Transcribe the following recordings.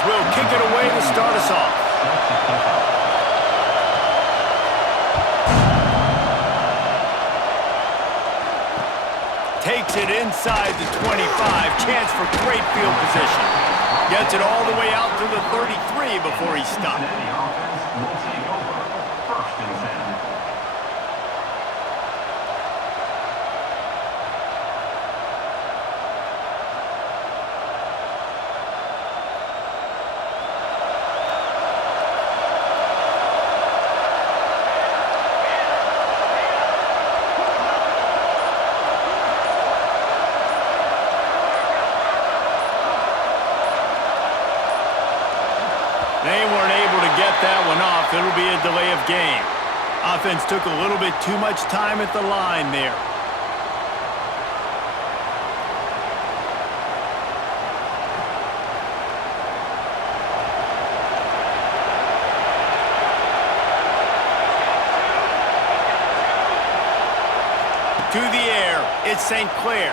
defense will kick it away to start us off. Takes it inside the 25. Chance for great field position. Gets it all the way out to the 33 before he stopped. They weren't able to get that one off. It'll be a delay of game. Offense took a little bit too much time at the line there. To the air, it's St. Clair.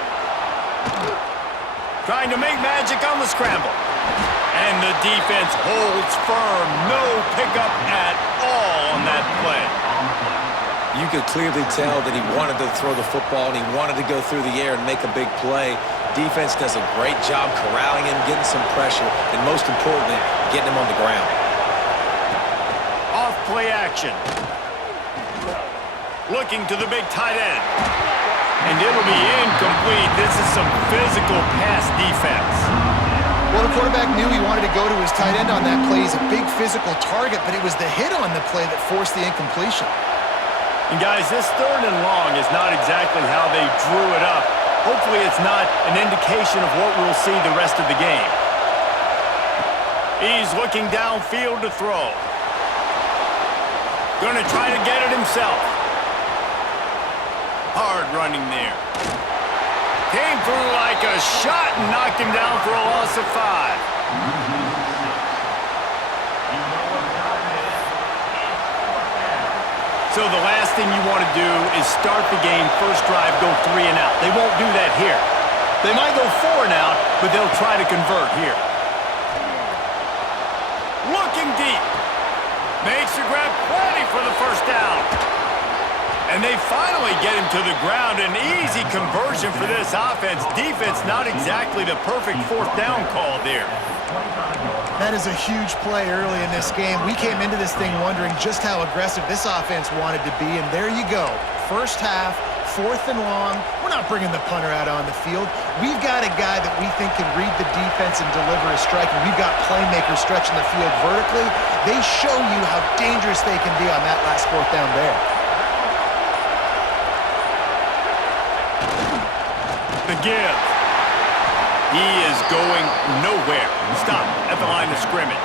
Trying to make magic on the scramble. And the defense holds firm. No pickup at all on that play. You could clearly tell that he wanted to throw the football and he wanted to go through the air and make a big play. Defense does a great job corralling him, getting some pressure, and most importantly, getting him on the ground. Off play action. Looking to the big tight end. And it'll be incomplete. This is some physical pass defense. Well, the quarterback knew he wanted to go to his tight end on that play. He's a big physical target, but it was the hit on the play that forced the incompletion. And guys, this 3rd and long is not exactly how they drew it up. Hopefully it's not an indication of what we'll see the rest of the game. He's looking downfield to throw. Gonna try to get it himself. Hard running there. Came through like a shot and knocked him down for a loss of 5. So the last thing you want to do is start the game, first drive, go 3 and out. They won't do that here. They might go 4 and out, but they'll try to convert here. Looking deep. Makes the grab plenty for the first down. And they finally get him to the ground. An easy conversion for this offense. Defense, not exactly the perfect 4th down call there. That is a huge play early in this game. We came into this thing wondering just how aggressive this offense wanted to be, and there you go. First half, 4th and long. We're not bringing the punter out on the field. We've got a guy that we think can read the defense and deliver a strike, and we've got playmakers stretching the field vertically. They show you how dangerous they can be on that last 4th down there. The give. He is going nowhere. Stop at the line of scrimmage.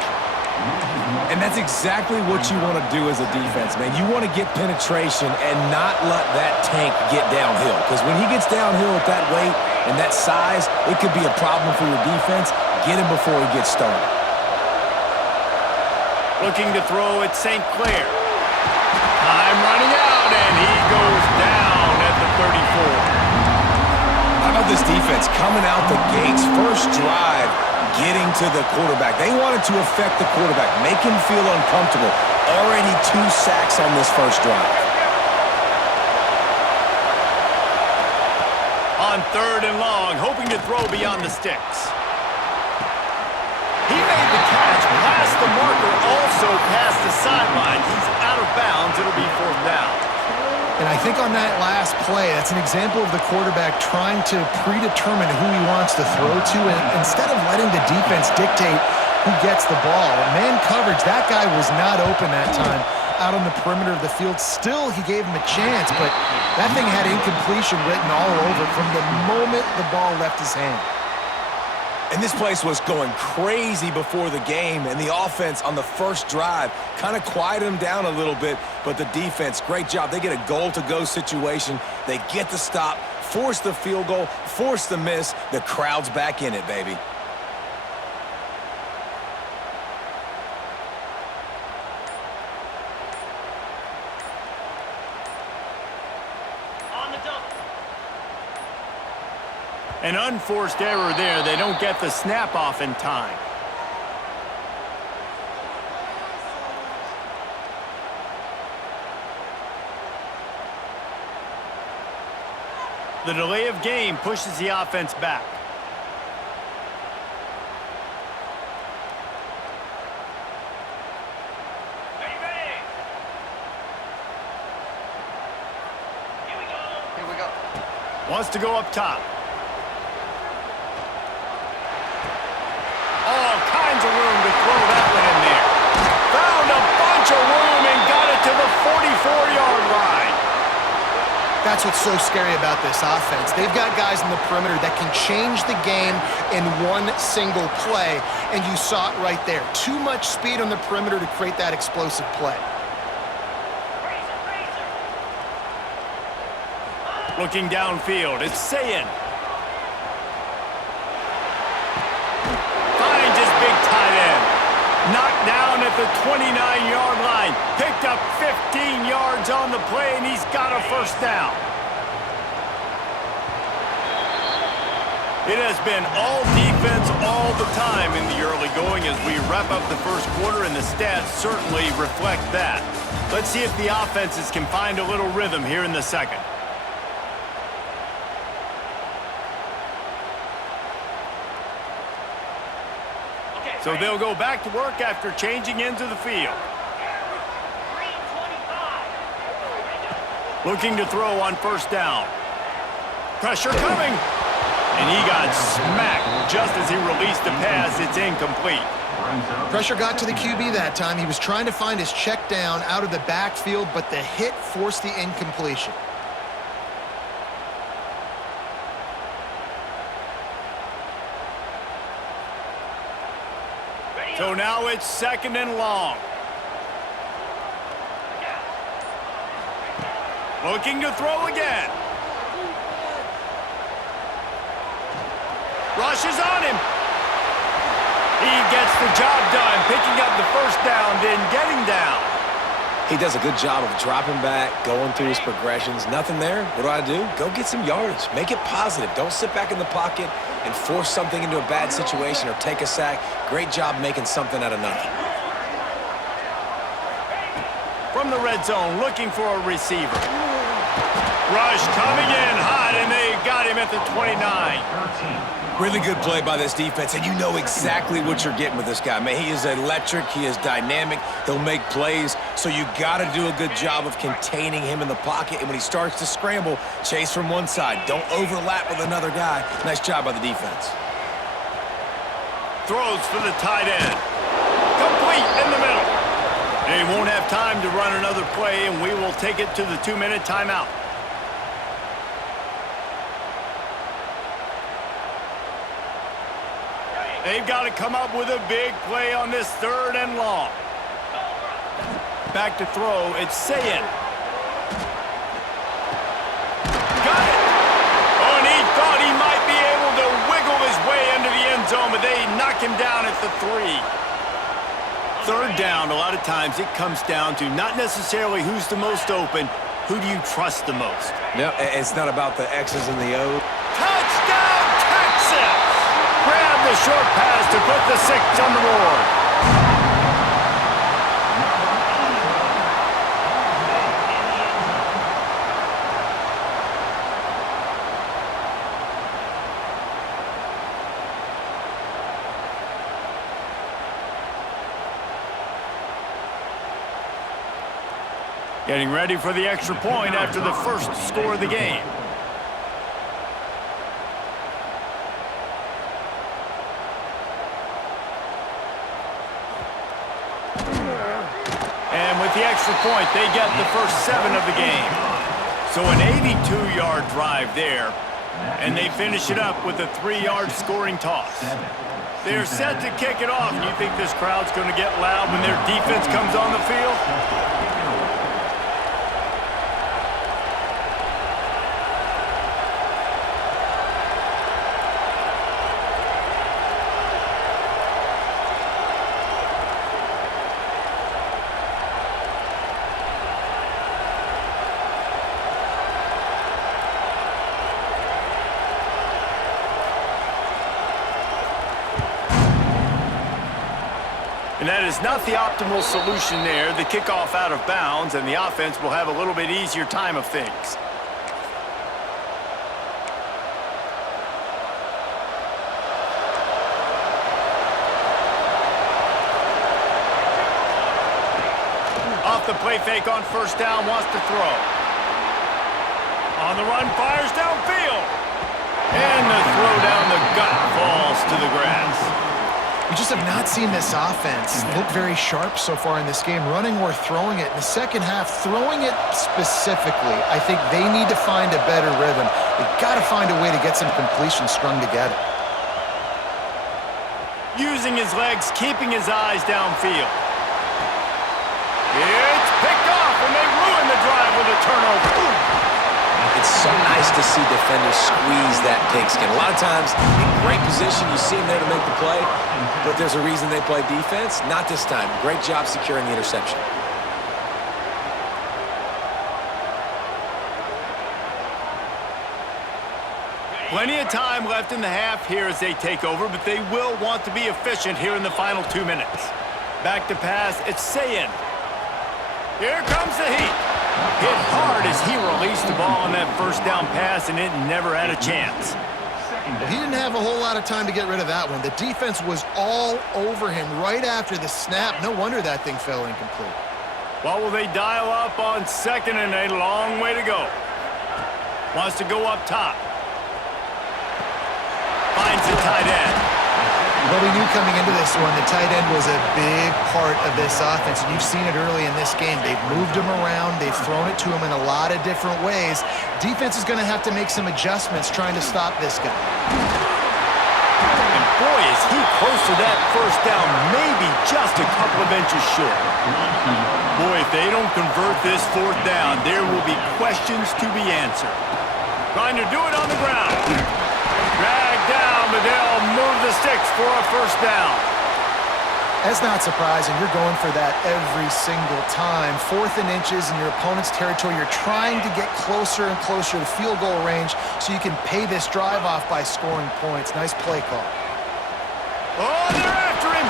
And that's exactly what you want to do as a defense, man. You want to get penetration and not let that tank get downhill. Because when he gets downhill at that weight and that size, it could be a problem for your defense. Get him before he gets started. Looking to throw at St. Clair. Time running out, and he goes down at the 34. How about this defense coming out the gates, first drive, getting to the quarterback. They wanted to affect the quarterback, make him feel uncomfortable. Already 2 sacks on this first drive. On 3rd and long, hoping to throw beyond the sticks. He made the catch, past the marker, also past the sideline. He's out of bounds. It'll be 4th down. And I think on that last play, that's an example of the quarterback trying to predetermine who he wants to throw to, and instead of letting the defense dictate who gets the ball. Man coverage, that guy was not open that time out on the perimeter of the field. Still, he gave him a chance, but that thing had incompletion written all over from the moment the ball left his hand. And this place was going crazy before the game, and the offense on the first drive kind of quieted them down a little bit, but the defense, great job. They get a goal-to-go situation. They get the stop, force the field goal, force the miss. The crowd's back in it, baby. An unforced error there. They don't get the snap off in time. The delay of game pushes the offense back. Wants to go up top. All kinds of room to throw that one in there. Found a bunch of room and got it to the 44-yard line. That's what's so scary about this offense. They've got guys in the perimeter that can change the game in one single play, and you saw it right there. Too much speed on the perimeter to create that explosive play. Looking downfield, it's Sayin. Finds his big tight end. Knocked down at the 29-yard line. Picked up 15 yards on the play, and he's got a first down. It has been all defense all the time in the early going as we wrap up the first quarter, and the stats certainly reflect that. Let's see if the offenses can find a little rhythm here in the second. So they'll go back to work after changing into the field. Looking to throw on first down. Pressure coming. And he got smacked just as he released the pass. It's incomplete. Pressure got to the QB that time. He was trying to find his check down out of the backfield, but the hit forced the incompletion. So now it's second and long. Looking to throw again. Rushes on him. He gets the job done, picking up the first down, then getting down. He does a good job of dropping back, going through his progressions. Nothing there. What do? Go get some yardage. Make it positive. Don't sit back in the pocket and force something into a bad situation or take a sack. Great job making something out of nothing. From the red zone, looking for a receiver. Rush coming in hot, and they got him at the 29. Really good play by this defense, and you know exactly what you're getting with this guy. Man, he is electric. He is dynamic. He'll make plays, so you got to do a good job of containing him in the pocket. And when he starts to scramble, chase from one side. Don't overlap with another guy. Nice job by the defense. Throws for the tight end. Complete in the middle. They won't have time to run another play, and we will take it to the 2-minute timeout. They've got to come up with a big play on this third and long. Back to throw, it's Sayin. Got it! Oh, and he thought he might be able to wiggle his way into the end zone, but they knock him down at the 3. Third down, a lot of times it comes down to not necessarily who's the most open, who do you trust the most? No, it's not about the X's and the O's. Touchdown, Texas! Grab the short pass to put the 6 on the board. Getting ready for the extra point after the first score of the game. And with the extra point, they get the first 7 of the game. So an 82-yard drive there, and they finish it up with a 3-yard scoring toss. They're set to kick it off, and you think this crowd's going to get loud when their defense comes on the field? And that is not the optimal solution there. The kickoff out of bounds, and the offense will have a little bit easier time of things. Off the play fake on first down, wants to throw. On the run, fires downfield. And the throw down the gut falls to the grass. We just have not seen this offense look very sharp so far in this game, running or throwing it. In the second half, throwing it specifically, I think they need to find a better rhythm. They've got to find a way to get some completions strung together. Using his legs, keeping his eyes downfield. It's picked off, and they ruin the drive with a turnover. It's so nice to see defenders squeeze that pigskin. A lot of times, in great position, you see them there to make the play, but there's a reason they play defense. Not this time. Great job securing the interception. Plenty of time left in the half here as they take over, but they will want to be efficient here in the final 2 minutes. Back to pass, it's Sayin. Here comes the heat. Hit hard as he released the ball on that first down pass, and it never had a chance. He didn't have a whole lot of time to get rid of that one. The defense was all over him right after the snap. No wonder that thing fell incomplete. Well, will they dial up on second and a long way to go? Wants to go up top. Finds the tight end. Well, we knew coming into this one, the tight end was a big part of this offense, and you've seen it early in this game. They've moved him around. They've thrown it to him in a lot of different ways. Defense is going to have to make some adjustments trying to stop this guy. And boy, is he close to that first down, maybe just a couple of inches short. Boy, if they don't convert this fourth down, there will be questions to be answered. Trying to do it on the ground. Dragged down, but they'll move the sticks for a first down. That's not surprising. You're going for that every single time. 4th and inches in your opponent's territory. You're trying to get closer and closer to field goal range so you can pay this drive off by scoring points. Nice play call. Oh, they're after him.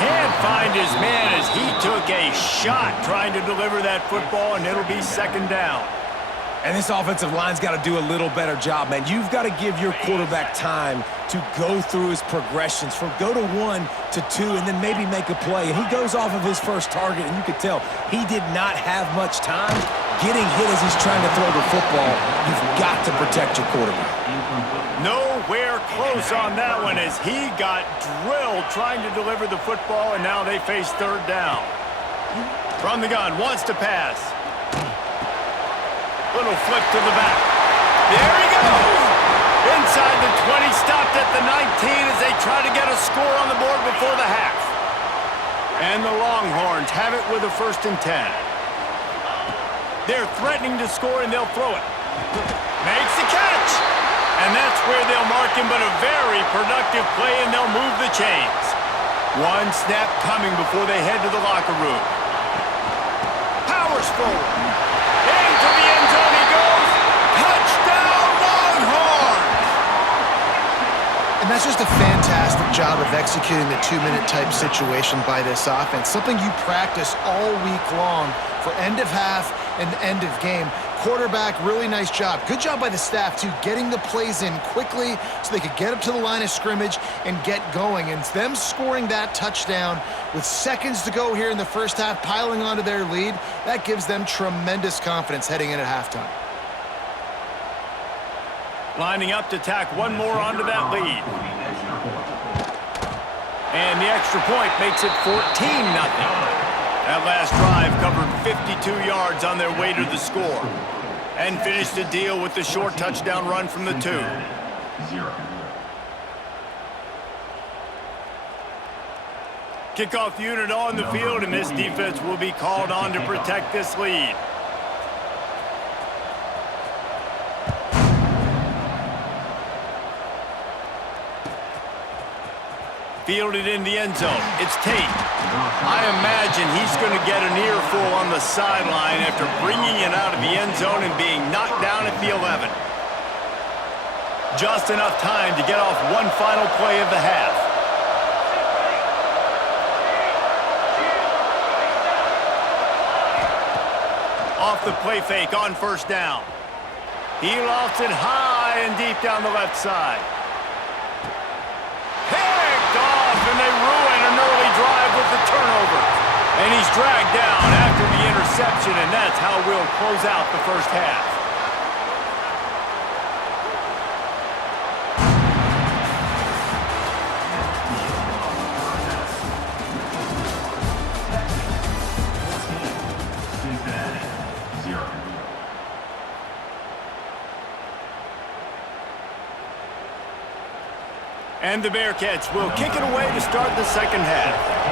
Can't find his man as he took a shot trying to deliver that football, and it'll be second down. And this offensive line's got to do a little better job, man. You've got to give your quarterback time to go through his progressions from go to 1 to 2 and then maybe make a play. And he goes off of his first target, and you could tell he did not have much time getting hit as he's trying to throw the football. You've got to protect your quarterback. Nowhere close on that one as he got drilled trying to deliver the football, and now they face third down. From the gun, wants to pass. Little flip to the back. There he goes. Inside the 20, stopped at the 19 as they try to get a score on the board before the half. And the Longhorns have it with a 1st and 10. They're threatening to score, and they'll throw it. Makes the catch. And that's where they'll mark him, but a very productive play, and they'll move the chains. One snap coming before they head to the locker room. Powers forward. Into the end zone he goes. Touchdown, Longhorns! And that's just a fantastic job of executing the 2-minute type situation by this offense. Something you practice all week long for end of half and end of game. Quarterback, really nice job. Good job by the staff, too, getting the plays in quickly so they could get up to the line of scrimmage and get going. And them scoring that touchdown with seconds to go here in the first half, piling onto their lead, that gives them tremendous confidence heading in at halftime. Lining up to tack one more onto that lead. And the extra point makes it 14-0. That last drive covered 52 yards on their way to the score and finished the deal with the short touchdown run from the 2. Kickoff unit on the field, and this defense will be called on to protect this lead. Fielded in the end zone. It's Tate. I imagine he's going to get an earful on the sideline after bringing it out of the end zone and being knocked down at the 11. Just enough time to get off one final play of the half. Off the play fake on first down. He lofts it high and deep down the left side. And they ruin an early drive with the turnover. And he's dragged down after the interception, and that's how we'll close out the first half. And the Bearcats will kick it away to start the second half.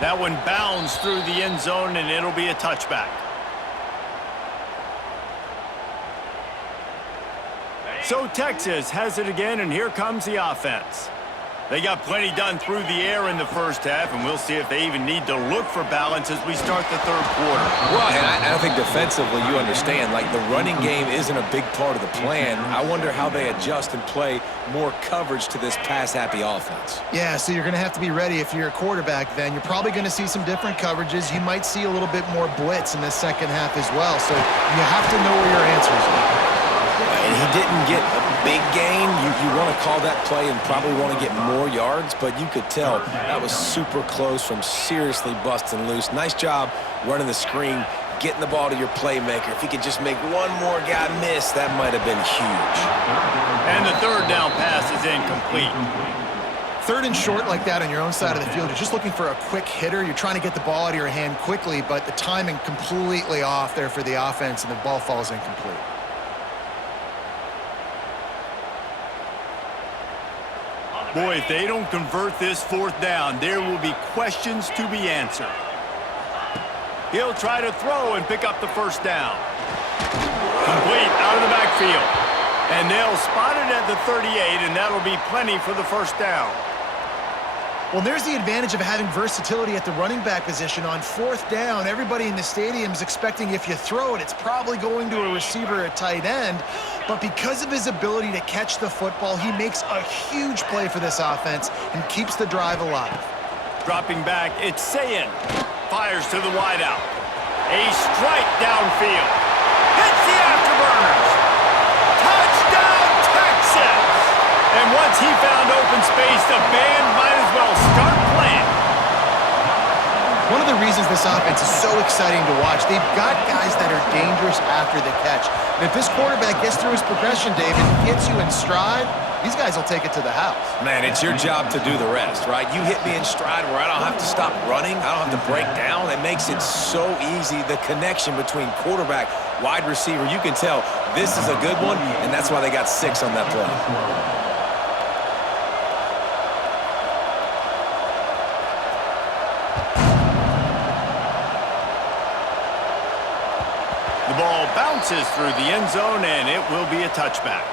That one bounds through the end zone, and it'll be a touchback. So Texas has it again, and here comes the offense. They got plenty done through the air in the first half, and we'll see if they even need to look for balance as we start the third quarter. Well, and I think defensively you understand, like, the running game isn't a big part of the plan. I wonder how they adjust and play more coverage to this pass-happy offense. Yeah, so you're going to have to be ready if you're a quarterback then. You're probably going to see some different coverages. You might see a little bit more blitz in the second half as well, so you have to know where your answers are. And he didn't get a big gain. You want to call that play and probably want to get more yards, but you could tell that was super close from seriously busting loose. Nice job running the screen, getting the ball to your playmaker. If he could just make one more guy miss, that might have been huge. And the third down pass is incomplete. Third and short like that on your own side of the field, you're just looking for a quick hitter. You're trying to get the ball out of your hand quickly, but the timing completely off there for the offense, and the ball falls incomplete. Boy, if they don't convert this fourth down, there will be questions to be answered. He'll try to throw and pick up the first down. Complete out of the backfield. And they'll spot it at the 38, and that'll be plenty for the first down. Well, there's the advantage of having versatility at the running back position. On fourth down, everybody in the stadium is expecting if you throw it, it's probably going to a receiver at tight end. But because of his ability to catch the football, he makes a huge play for this offense and keeps the drive alive. Dropping back, it's Sayin. Fires to the wideout. A strike downfield. Hits the afterburners. Touchdown, Texas! And once he found open space, the band might as well start playing. One of the reasons this offense is so exciting to watch, they've got guys that are dangerous after the catch. And if this quarterback gets through his progression, David, gets you in stride, these guys will take it to the house. Man, it's your job to do the rest, right? You hit me in stride where I don't have to stop running. I don't have to break down. It makes it so easy. The connection between quarterback, wide receiver, you can tell this is a good one, and that's why they got 6 on that play. The ball bounces through the end zone, and it will be a touchback.